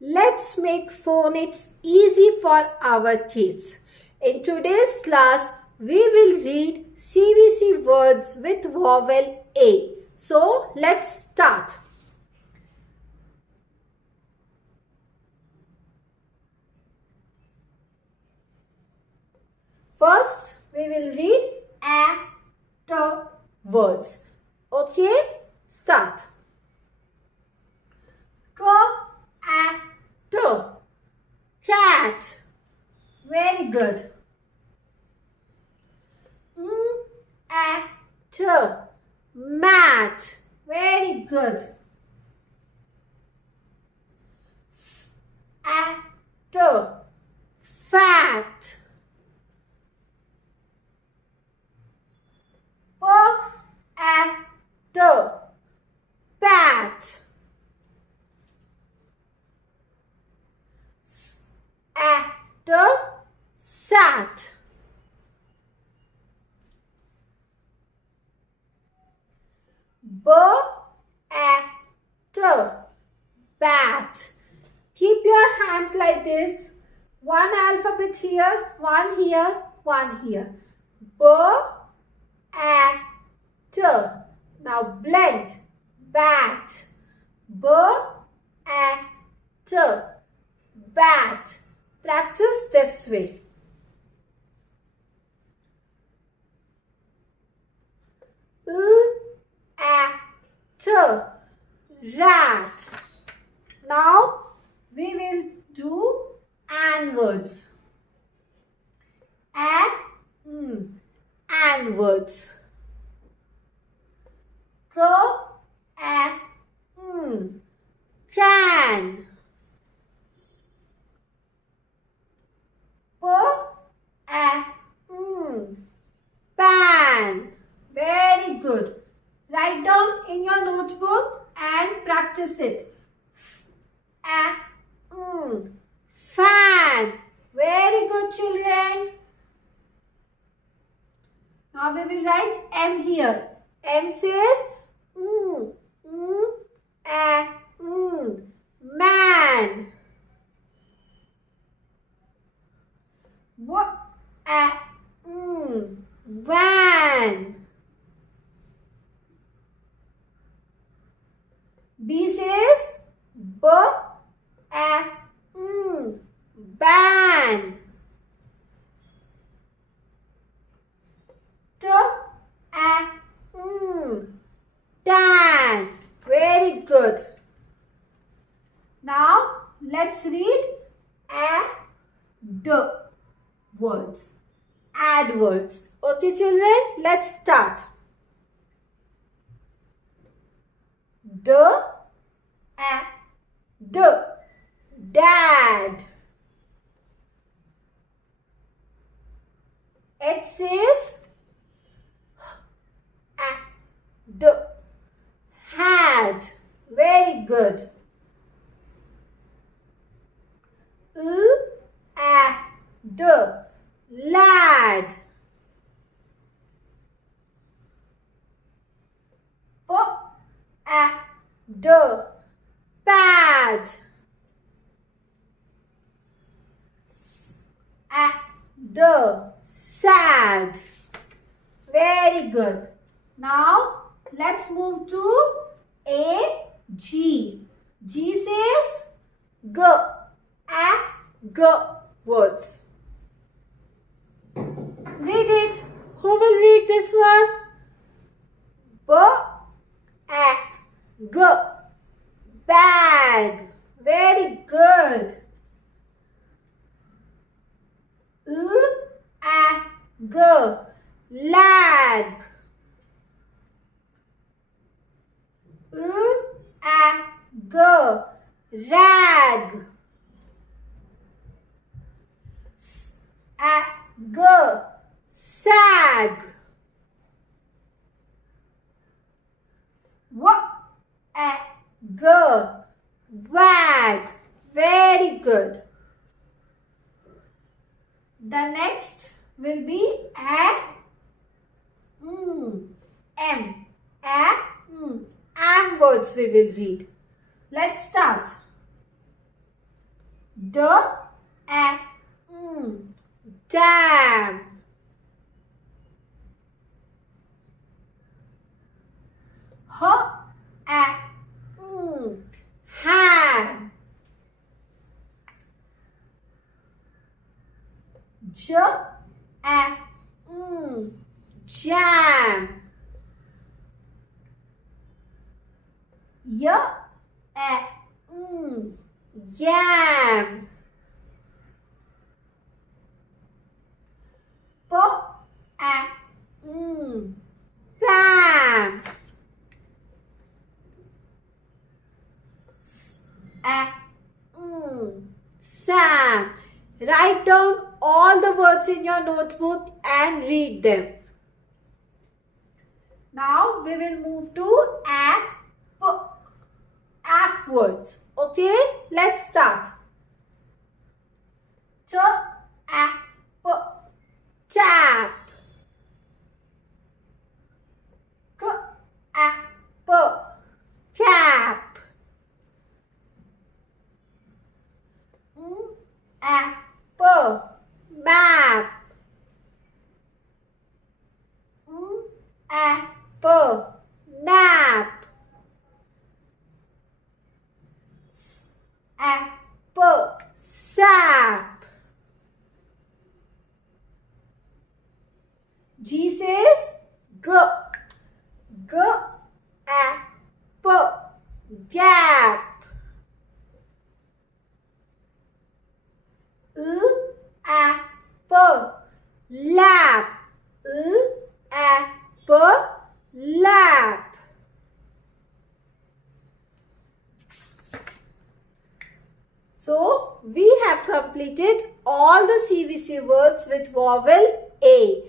Let's make phonics easy for our kids. In today's class, we will read CVC words with vowel A. So, let's start. First, we will read a words. Okay, start. Cat. Very good. Mat. Very good. Fat. Pat. Sat. Bat. Keep your hands like this. One alphabet here, one here, one here. Now blend. Bat. Bat. Practice this way. Rat. Now we will do and words. And words. Can. Pan. Very good. Write down in your notebook and practice it. Fan. Very good, children. Now we will write M here. M says man. Van. B says ban. Tan. Very good. Now let's read words. Add words. Okay, children, let's start. Dad. It says had. Very good. Lad. Pad. Sad. Very good. Now let's move to G. G says g words. Read it. Who will read this one? Bag. Very good. Lag. Rag. Sag. Wag. Very good. The next will be M. And words we will read. Let's start. dam. Ham. Jam. Yam. Pam. Sam. Write down all the words in your notebook and read them. Now we will move to app words. Okay, let's start. Tap. Cap. Map. Nap. Sap. G says gap. Lap. Lap. So, we have completed all the CVC words with vowel A.